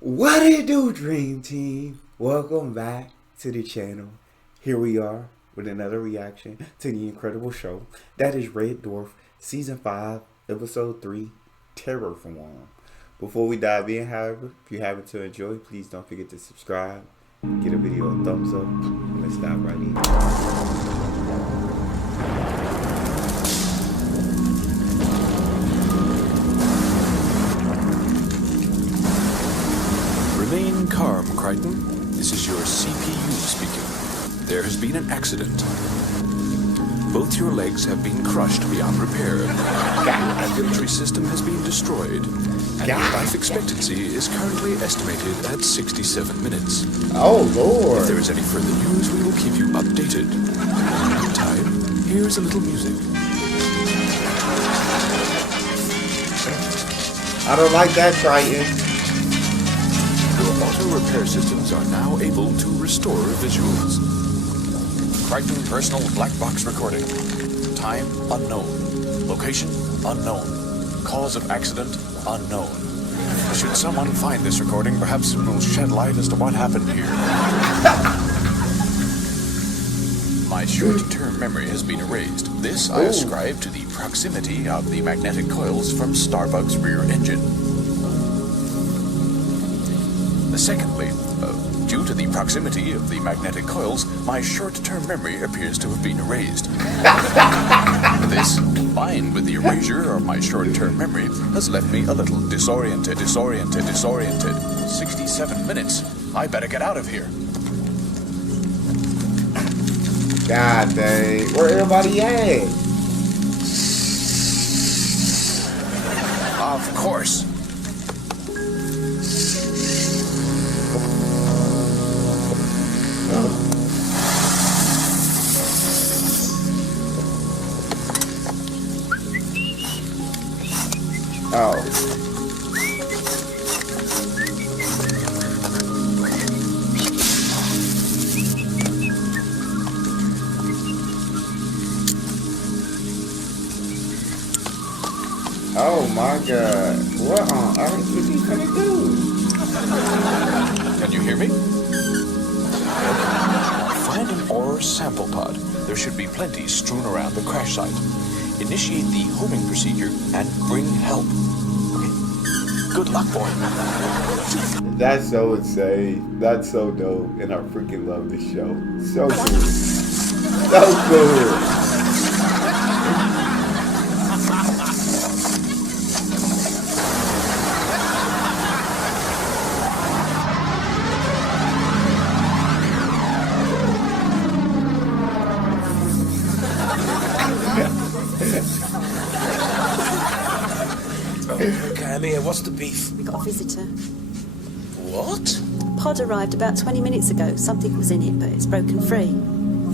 What do you do, Dream Team? Welcome back to the channel. Here we are with another reaction to the incredible show that is Red Dwarf Season 5, Episode 3, Terrorform. Before we dive in, however, if you happen to enjoy, please don't forget to subscribe, give a video a thumbs up, and let's dive right in. Remain calm, Crichton. This is your CPU speaking. There has been an accident. Both your legs have been crushed beyond repair. Your ambulatory system has been destroyed. And your life expectancy is currently estimated at 67 minutes. Oh, Lord. If there is any further news, we will keep you updated. In the meantime, here's a little music. I don't like that, Triton. Your auto repair systems are now able to restore visuals. Crichton personal black box recording. Time unknown. Location unknown. Cause of accident unknown. Should someone find this recording, perhaps it will shed light as to what happened here. My short-term memory has been erased. This I ascribe to the proximity of the magnetic coils from Starbuck's rear engine. Secondly, due to the proximity of the magnetic coils, my short-term memory appears to have been erased. This, combined with the erasure of my short-term memory, has left me a little disoriented. 67 minutes. I better get out of here. God dang. Where everybody at? Of course. Oh. Oh my God. What on earth is he gonna do? Can you hear me? Find an ore sample pod. There should be plenty strewn around the crash site. Initiate the homing procedure and bring help. Okay. Good luck, boy. That's so insane. That's so dope. And I freaking love this show. So cool. So cool. Camille, what's the beef? We got a visitor. What? Pod arrived about 20 minutes ago. Something was in it, but it's broken free.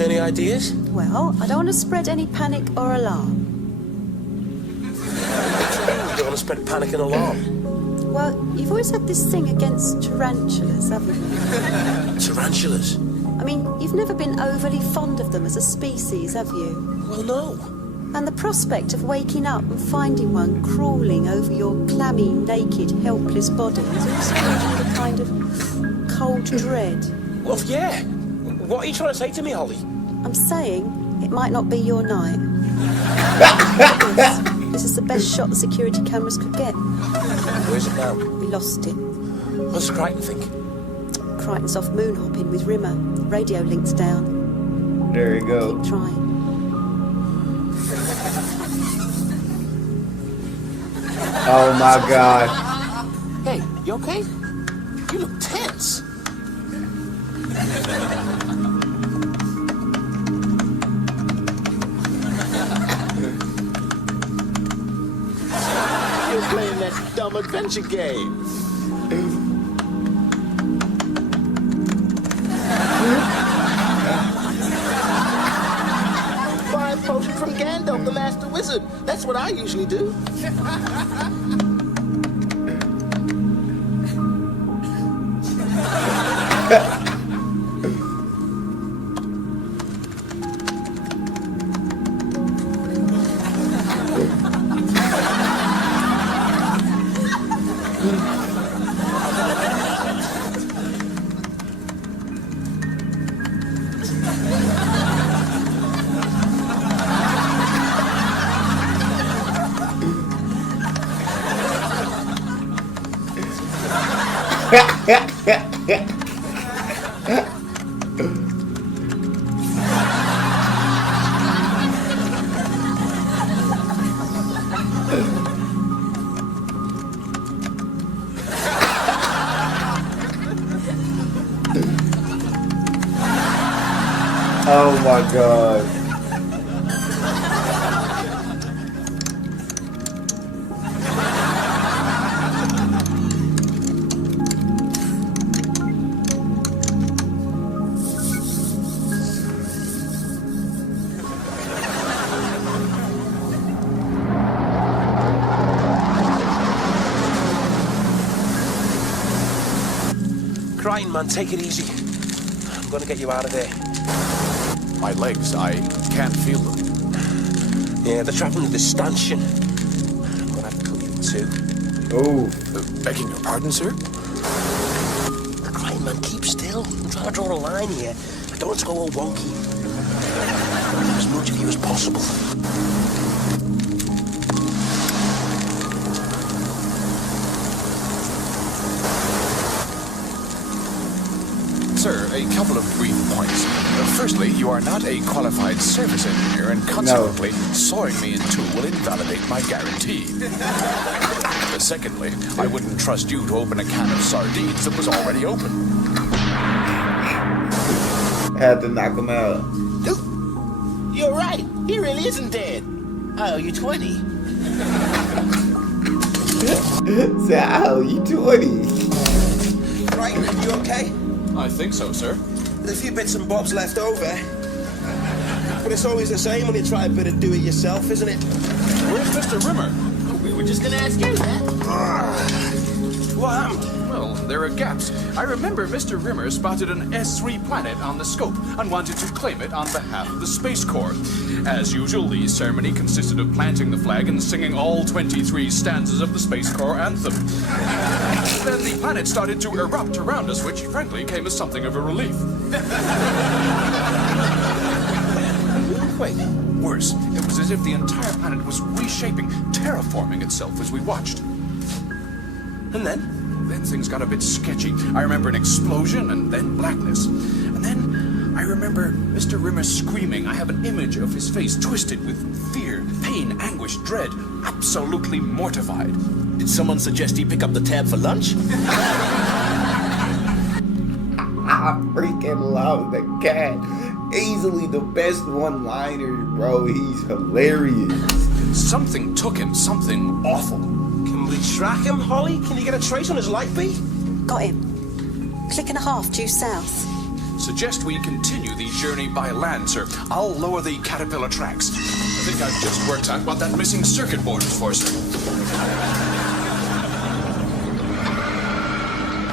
Any ideas? Well, I don't want to spread any panic or alarm. You don't want to spread panic and alarm. Well, you've always had this thing against tarantulas, haven't you? Tarantulas? I mean, you've never been overly fond of them as a species, have you? Well, no. And the prospect of waking up and finding one crawling over your clammy, naked, helpless body is also with a kind of cold dread. Well, yeah. What are you trying to say to me, Holly? I'm saying it might not be your night. This is the best shot the security cameras could get. Where's it now? We lost it. What's Crichton think? Crichton's off moon hopping with Rimmer. Radio link's down. There you go. Keep trying. Oh my God. Hey, you okay? You look tense. You're playing that dumb adventure game. Buy a potion from Gandalf, the Master Wizard. That's what I usually do. Oh my god. Crying, man, take it easy. I'm gonna get you out of there. My legs, I can't feel them. Yeah, they're trapped under this stanchion. I'm gonna have to cut you in two. Oh. Begging your pardon, sir? The crying, man, keep still. I'm trying to draw a line here. I don't want to go all wonky. Leave as much of you as possible. Sir, a couple of brief points. Firstly, you are not a qualified service engineer, and consequently, sawing me in two will invalidate my guarantee. Secondly, I wouldn't trust you to open a can of sardines that was already open. Had to knock him out. You're right. He really isn't dead. I owe you 20. Say, oh, you 20. Right, you okay? I think so, sir. There's a few bits and bobs left over. But it's always the same when you try a bit of do-it-yourself, isn't it? Where's Mr. Rimmer? We were just gonna ask you that. What happened? Well, there are gaps. I remember Mr. Rimmer spotted an S3 planet on the scope and wanted to claim it on behalf of the Space Corps. As usual, the ceremony consisted of planting the flag and singing all 23 stanzas of the Space Corps anthem. Then the planet started to erupt around us, which frankly came as something of a relief. Wait. Worse, it was as if the entire planet was reshaping, terraforming itself as we watched. And then? Then things got a bit sketchy. I remember an explosion and then blackness. And then I remember Mr. Rimmer screaming. I have an image of his face twisted with fear, pain, anguish, dread, absolutely mortified. Did someone suggest you pick up the tab for lunch? I freaking love the cat. Easily the best one-liner, bro. He's hilarious. Something took him, something awful. Can we track him, Holly? Can you get a trace on his light beat? Got him. Click and a half due south. Suggest we continue the journey by land, sir. I'll lower the caterpillar tracks. I think I've just worked out what that missing circuit board is for, sir.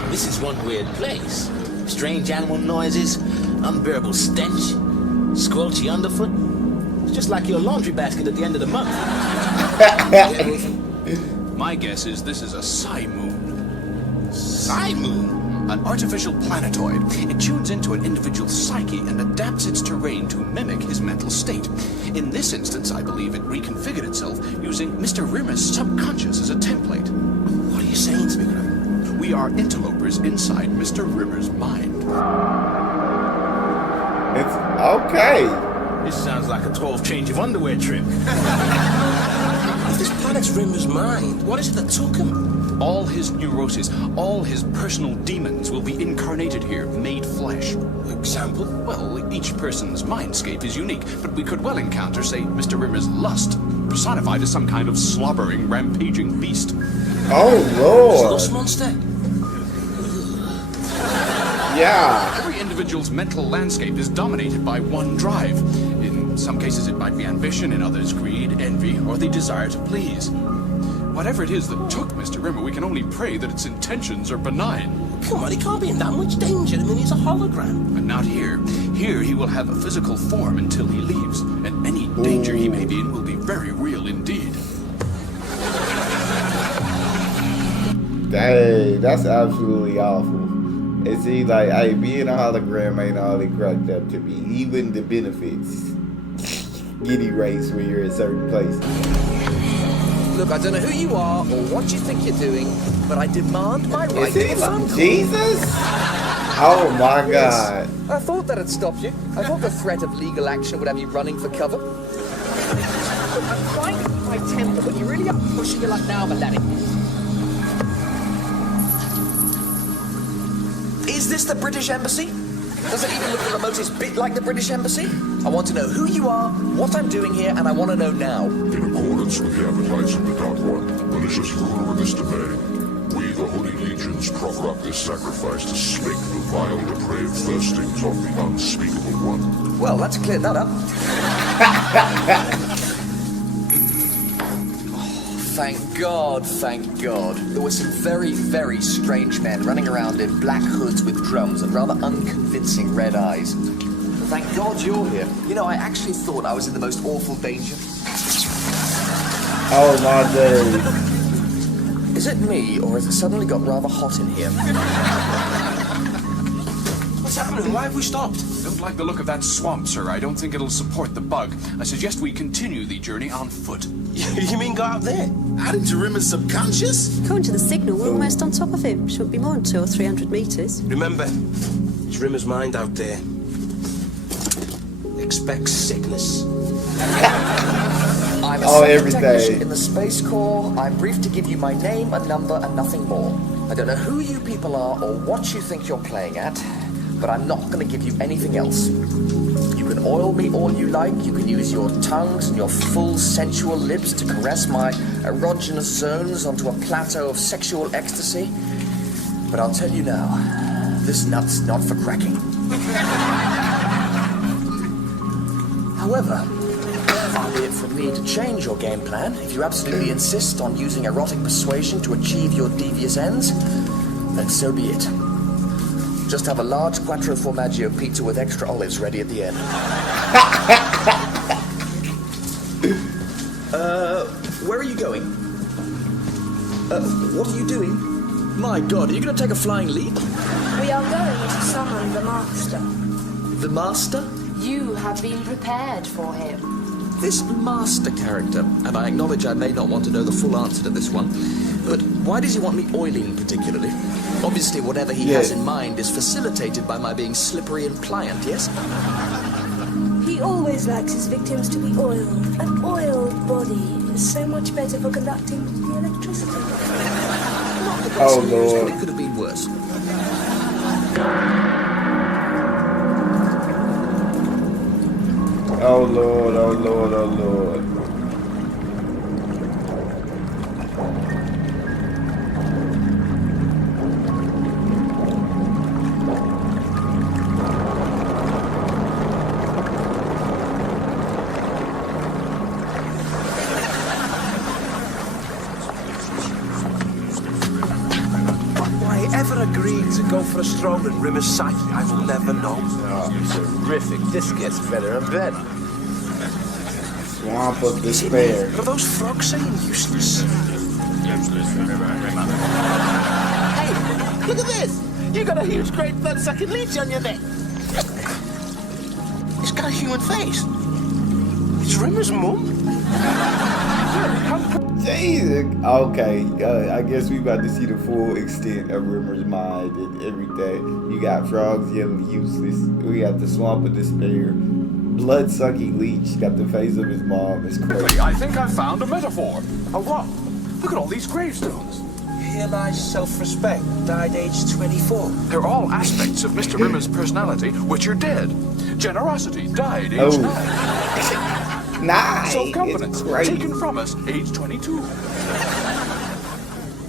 This is one weird place. Strange animal noises, unbearable stench, squelchy underfoot. It's just like your laundry basket at the end of the month. My guess is this is a simoon. Simoon? An artificial planetoid. It tunes into an individual's psyche and adapts its terrain to mimic his mental state. In this instance, I believe it reconfigured itself using Mr. Rimmer's subconscious as a template. What are you saying to me, Graham? We are interlopers inside Mr. Rimmer's mind. It's okay. This sounds like a 12 change of underwear trip. If this planet's Rimmer's mind, what is it that took him? All his neuroses, all his personal demons will be incarnated here, made flesh. Example? Well, each person's mindscape is unique, but we could well encounter, say, Mr. Rimmer's lust, personified as some kind of slobbering, rampaging beast. Oh, Lord. Lust monster? Yeah. Every individual's mental landscape is dominated by one drive. In some cases it might be ambition, in others greed, envy, or the desire to please. Whatever it is that took Mr. Rimmer, we can only pray that its intentions are benign. Come on, he can't be in that much danger. I mean, he's a hologram. But not here. Here he will have a physical form until he leaves, and any danger he may be in will be very real indeed. Dang, that's absolutely awful. It seems like, hey, being a hologram ain't all it cracked up to be. Even the benefits get erased when you're in certain places. Look, I don't know who you are or what you think you're doing, but I demand my right Is to he a phone call. Jesus? Oh my Yes. God. I thought that'd stop you. I thought the threat of legal action would have you running for cover. Look, I'm trying to keep my temper, but you really are pushing your luck now, my laddie. Is this the British Embassy? Does it even look the remotest bit like the British Embassy? I want to know who you are, what I'm doing here, and I want to know now. In accordance with the appetites of the God One, malicious ruler of this domain, we, the Holy Legions, proffer up this sacrifice to slake the vile, depraved thirstings of the unspeakable one. Well, let's clear that up. Thank God, thank God. There were some very, very strange men running around in black hoods with drums and rather unconvincing red eyes. Thank God you're here. You know, I actually thought I was in the most awful danger. Oh my days. Is it me, or has it suddenly got rather hot in here? What's happening? Why have we stopped? Don't like the look of that swamp, sir. I don't think it'll support the bug. I suggest we continue the journey on foot. You mean go out there? Out into Rimmer's subconscious? According to the signal, we're almost on top of him. Shouldn't be more than 200 or 300 metres. Remember, it's Rimmer's mind out there. Expect sickness. I'm a Oh, senior every technician day. in the Space Corps. I'm briefed to give you my name, a number, and nothing more. I don't know who you people are or what you think you're playing at, but I'm not going to give you anything else. You can oil me all you like. You can use your tongues and your full sensual lips to caress my erogenous zones onto a plateau of sexual ecstasy. But I'll tell you now, this nut's not for cracking. However, far be it from me to change your game plan. If you absolutely insist on using erotic persuasion to achieve your devious ends, then so be it. Just have a large quattro formaggio pizza with extra olives ready at the end. Where are you going? What are you doing? My God, are you going to take a flying leap? We are going to summon the Master. The Master? You have been prepared for him. This Master character, and I acknowledge I may not want to know the full answer to this one, but why does he want me oiling particularly? Obviously, whatever he has in mind is facilitated by my being slippery and pliant, yes? He always likes his victims to be oiled. An oiled body is so much better for conducting the electricity. Not the best Oh, news, Lord. but it could have been worse. Oh Lord, oh Lord, oh Lord. Why I ever agreed to go for a stroll in Rimmer's psyche, I will never know. Terrific. This gets better and better. Swamp of despair. Are those frogs saying useless? Hey, look at this! You got a huge, great blood-sucking leech on your neck. It's got a human face. It's Rimmer's mum. Jesus. Okay, I guess we about to see the full extent of Rimmer's mind and everything. You got frogs yelling useless. We got the swamp of despair. Blood-sucking leech. Got the face of his mom. It's crazy. I think I found a metaphor. A what? Look at all these gravestones. Here lies self-respect, died aged 24. They're all aspects of Mr. Rimmer's personality which are dead. Generosity, died age Oh. 9. Nice. Self-confidence, It's crazy. taken from us, age 22.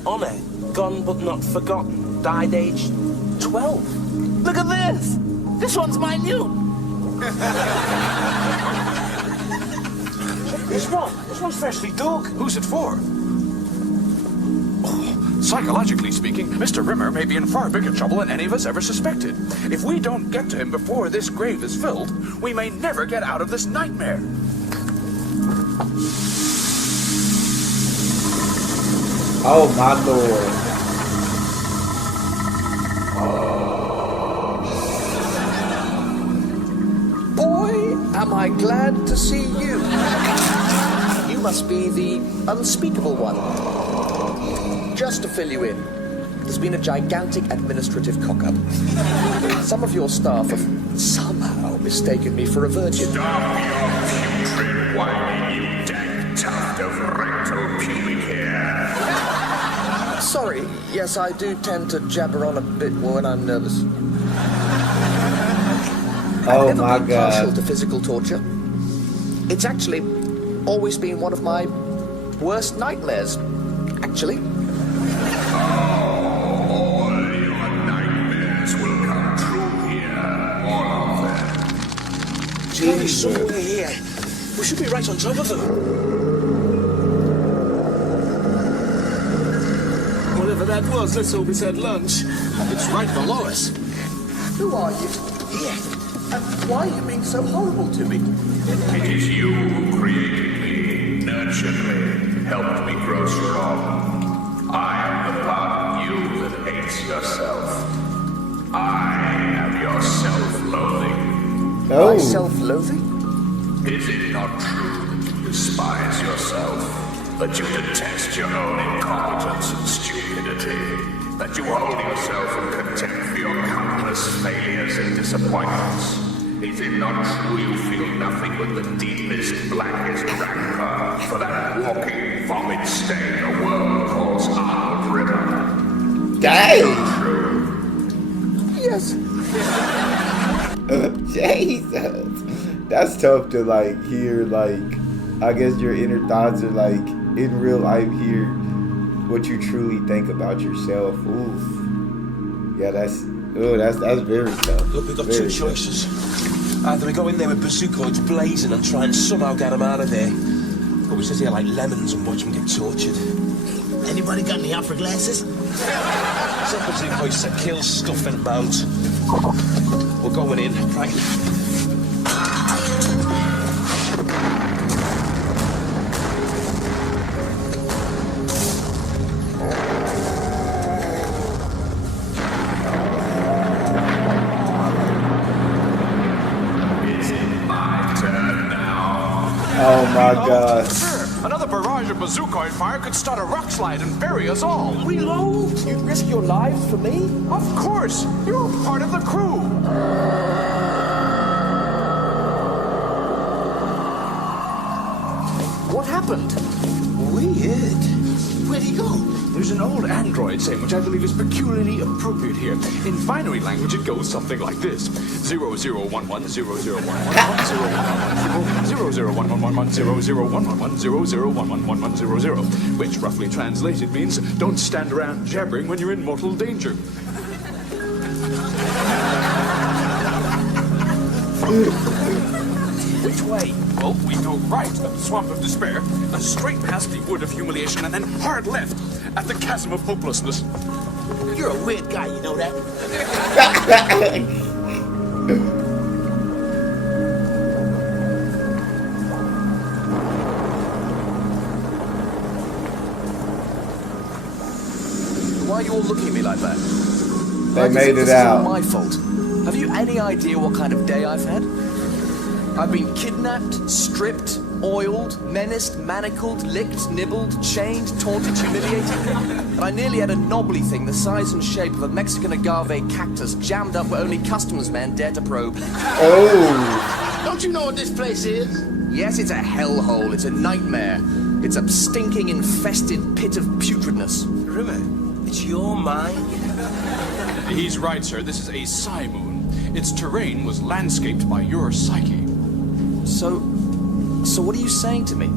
Honor, gone but not forgotten, died aged 12. Look at this! This one's minute. This one? This one's freshly dug. Who's it for? Oh, psychologically speaking, Mr. Rimmer may be in far bigger trouble than any of us ever suspected. If we don't get to him before this grave is filled, we may never get out of this nightmare. Oh my Lord. Boy, am I glad to see you. You must be the unspeakable one. Just to fill you in, there's been a gigantic administrative cock-up. Some of your staff have somehow mistaken me for a virgin. Stop your putrid whining, you dank tuft of rectal pubic hair. Sorry, yes, I do tend to jabber on a bit more when I'm nervous. Oh I've never my been God. partial to physical torture. It's actually always been one of my worst nightmares, actually. All your nightmares will come true here. All of them. There's somewhere here. We should be right on top of them. Whatever that was, let's hope it's at lunch. It's right below us. Who are you? Here. And why are you being so horrible to me? It is you who created me, nurtured me, helped me grow strong. I am the part of you that hates yourself. I am your self-loathing. My Oh. self-loathing? Is it not true that you despise yourself? That you detest your own incompetence and stupidity? That you hold yourself in contempt for your countless failures and disappointments? Is it not true you feel nothing but the deepest, blackest rancor for that walking vomit stain the world calls Arnold River? Dang. True. Yes. Jesus. That's tough to like hear, like, I guess your inner thoughts are like in real life here what you truly think about yourself. Oof. Yeah, that's very tough. Look, we've got Very two tough. choices. Either we go in there with bazookas blazing and try and somehow get them out of there, or we sit here like lemons and watch them get tortured. Anybody got any opera glasses? Some bazookas that kill, stuff and bounce. We're going in, right? Oh my God. Sir, another barrage of bazooka fire could start a rock slide and bury us all. We load. You'd risk your lives for me? Of course, you're part of the crew. What happened? Weird. Where'd he go? There's an old android saying, which I believe is peculiarly appropriate here. In binary language, it goes something like this: 0011001110001111000111001100, which roughly translated means "Don't stand around jabbering when you're in mortal danger." Which way? Well, we go right at the Swamp of Despair, straight past the Wood of Humiliation, and then hard left at the Chasm of Hopelessness. You're a weird guy, you know that? Why are you all looking at me like that? They Like as made if it this is all out. my fault. Have you any idea what kind of day I've had? I've been kidnapped, stripped, oiled, menaced, manacled, licked, nibbled, chained, taunted, humiliated. And I nearly had a knobbly thing the size and shape of a Mexican agave cactus jammed up where only customs men dare to probe. Oh. Don't you know what this place is? Yes, it's a hellhole. It's a nightmare. It's a stinking, infested pit of putridness. Rimmer, it's your mind. He's right, sir. This is a simoon. Its terrain was landscaped by your psyche. So what are you saying to me?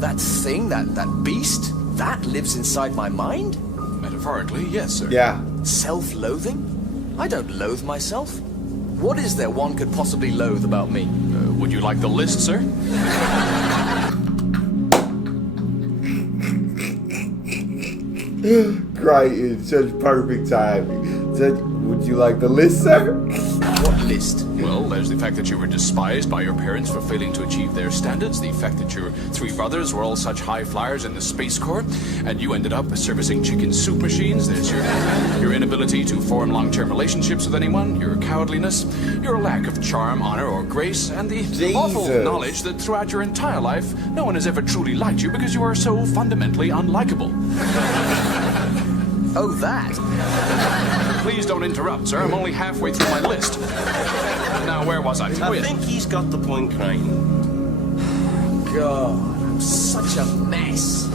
That thing, that beast, that lives inside my mind? Metaphorically, yes, sir. Yeah. Self-loathing? I don't loathe myself. What is there one could possibly loathe about me? Would you like the list, sir? Right, in such perfect timing. Would you like the list, sir? What list? Well, there's the fact that you were despised by your parents for failing to achieve their standards, the fact that your three brothers were all such high flyers in the Space Corps, and you ended up servicing chicken soup machines. There's your inability to form long-term relationships with anyone, your cowardliness, your lack of charm, honor, or grace, and the awful knowledge that throughout your entire life, no one has ever truly liked you because you are so fundamentally unlikable. Oh, that? Please don't interrupt, sir. I'm only halfway through my list. Now, where was I? I think he's got the point, Crichton. God, I'm such a mess.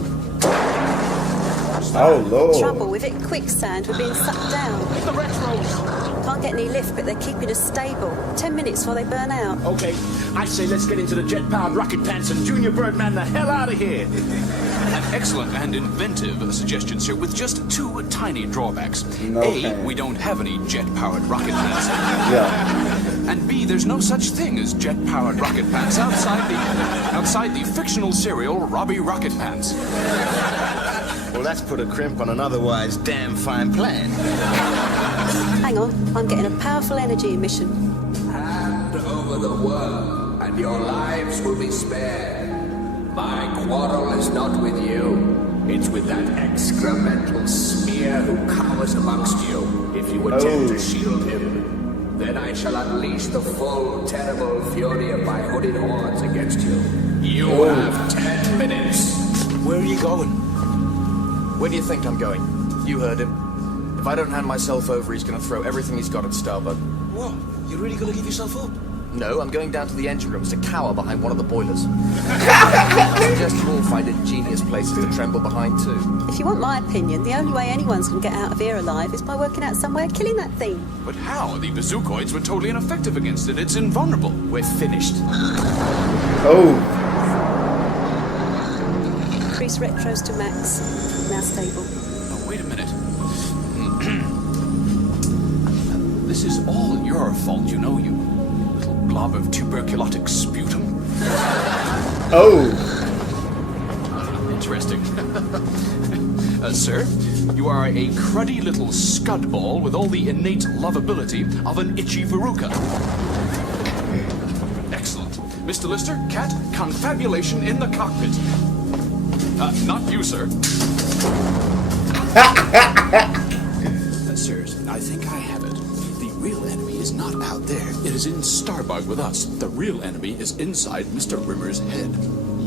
Oh, Lord. Trouble with it, quicksand, we're being sucked down. The retros. Can't get any lift, but they're keeping us stable. 10 minutes before they burn out. Okay, I say let's get into the jet-powered rocket pants and Junior Birdman the hell out of here. An excellent and inventive suggestion, sir, with just two tiny drawbacks. No A, thanks. we don't have any jet-powered rocket pants. Yeah. And B, there's no such thing as jet-powered rocket pants outside the fictional serial Robbie Rocket Pants. Well, that's put a crimp on an otherwise damn fine plan. Hang on, I'm getting a powerful energy emission. Hand over the worm, and your lives will be spared. My quarrel is not with you. It's with that excremental smear who cowers amongst you. If you attempt to shield him, then I shall unleash the full, terrible fury of my hooded hordes against you. You have 10 minutes. Where are you going? Where do you think I'm going? You heard him. If I don't hand myself over, he's going to throw everything he's got at Starbuck. What? You're really going to give yourself up? No, I'm going down to the engine rooms to cower behind one of the boilers. I suggest you all find ingenious places to tremble behind, too. If you want my opinion, the only way anyone's going to get out of here alive is by working out some way of killing that thing. But how? The bazookoids were totally ineffective against it. It's invulnerable. We're finished. Oh. Increase retros to max. Now stable. Oh, wait a minute. This is all your fault, you know, you little blob of tuberculotic sputum. Oh. Interesting. Sir, you are a cruddy little scudball with all the innate lovability of an itchy veruca. Excellent. Mr. Lister, cat, confabulation in the cockpit. Not you, sir. Sirs, I think I have it. The real enemy is not out there. It is in Starbug with us. The real enemy is inside Mr. Rimmer's head.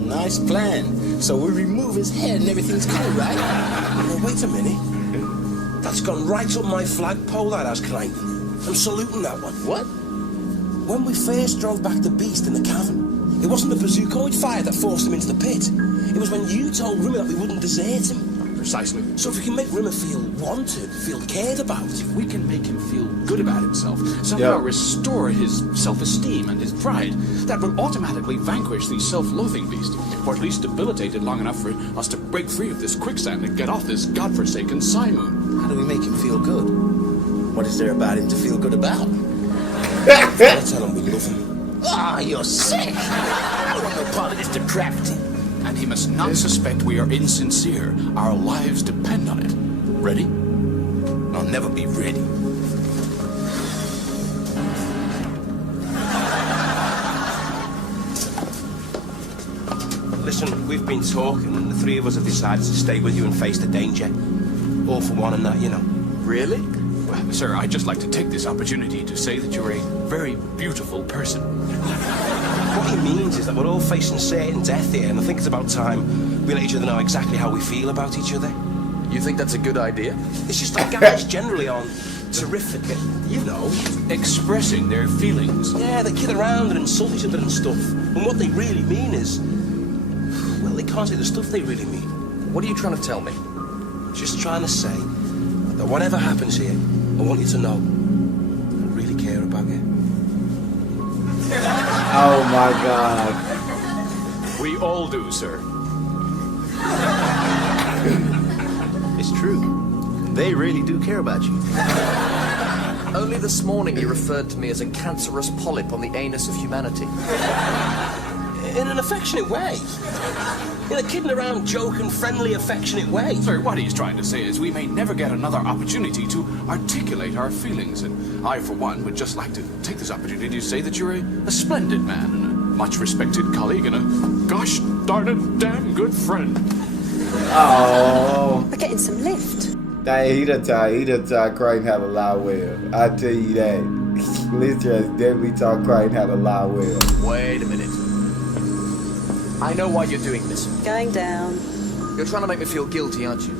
Nice plan. So we remove his head and everything's cool, right? Well, wait a minute. That's gone right up my flagpole, that has, Crichton. I'm saluting that one. What? When we first drove back the beast in the cavern, it wasn't the bazookoid fire that forced him into the pit. It was when you told Rimmer that we wouldn't desert him. Precisely. So if we can make Rimmer feel wanted, feel cared about, If we can make him feel good about himself, somehow restore his self-esteem and his pride, that will automatically vanquish the self-loathing beast, or at least debilitate it long enough for us to break free of this quicksand and get off this godforsaken simoon. How do we make him feel good? What is there about him to feel good about? I'll tell him we love him. Ah, you're sick. I want no part of this depravity. And he must not suspect we are insincere. Our lives depend on it. Ready? I'll never be ready. Listen, we've been talking, and the three of us have decided to stay with you and face the danger. All for one and that, you know. Really? Well, sir, I'd just like to take this opportunity to say that you're a very beautiful person. What he means is that we're all facing certain death here, and I think it's about time we let each other know exactly how we feel about each other. You think that's a good idea? It's just like guys generally on terrific, you know. Expressing their feelings. Yeah, they kid around and insult each other and stuff. And what they really mean is, well, they can't say the stuff they really mean. What are you trying to tell me? Just trying to say that whatever happens here, I want you to know I really care about you. Oh my God. We all do, sir. It's true. They really do care about you. Only this morning you referred to me as a cancerous polyp on the anus of humanity. in an affectionate way. In a kidding around, joking, friendly, affectionate way. Sir, what he's trying to say is we may never get another opportunity to articulate our feelings, and I, for one, would just like to take this opportunity to say that you're a splendid man and a much respected colleague and a gosh darn it damn good friend. Oh. We're getting some lift. Dang, he done taught Crichton how to lie well. I tell you that. Lister has definitely taught Crichton how to lie well. Wait a minute. I know why you're doing this. Going down. You're trying to make me feel guilty, aren't you?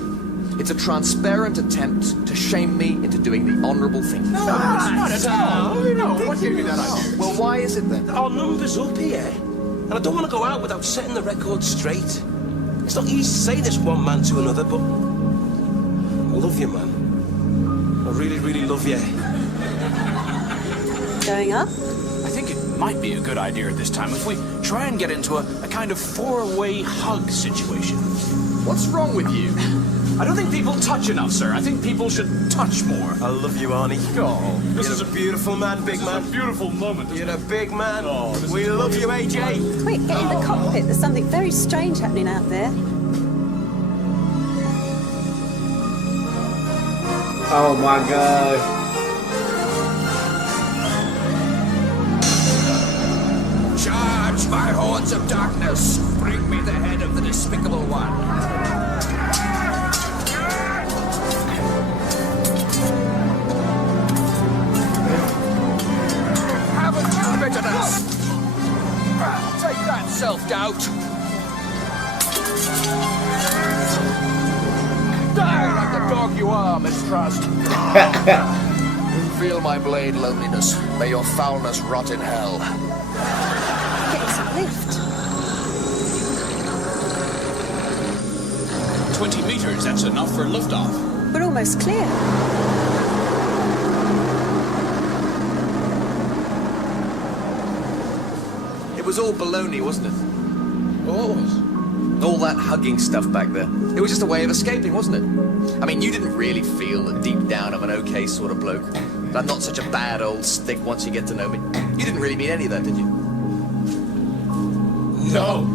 It's a transparent attempt to shame me into doing the honourable thing. No, not at all. No, what gave you that idea? Well, why is it then? Our number's up here. And I don't want to go out without setting the record straight. It's not easy to say this one man to another, but I love you, man. I really, really love you. Going up? I think it might be a good idea at this time if we try and get into a kind of four-way hug situation. What's wrong with you? I don't think people touch enough, sir. I think people should touch more. I love you, Arnie. Oh, This is a beautiful man, big man. a beautiful moment. You're a big man. We love you, AJ. Quick, get in the cockpit. There's something very strange happening out there. Oh my god. Charge my hordes of darkness. Bring me the head of the despicable one. Haven't you bitterness? Take that, self-doubt. Die like the dog you are, mistrust. Feel my blade, loneliness. May your foulness rot in hell. Getting some lift. 20 meters, that's enough for liftoff. We're almost clear. It was all baloney, wasn't it? Always. All that hugging stuff back there. It was just a way of escaping, wasn't it? I mean, you didn't really feel that deep down I'm an okay sort of bloke. But I'm not such a bad old stick once you get to know me. You didn't really mean any of that, did you? No.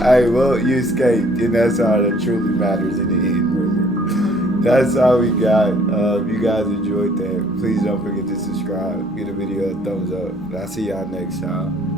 Hey, well, you escaped, and that's all that truly matters in the end, remember? That's all we got. If you guys enjoyed that, please don't forget to subscribe, give the video a thumbs up, and I'll see y'all next time.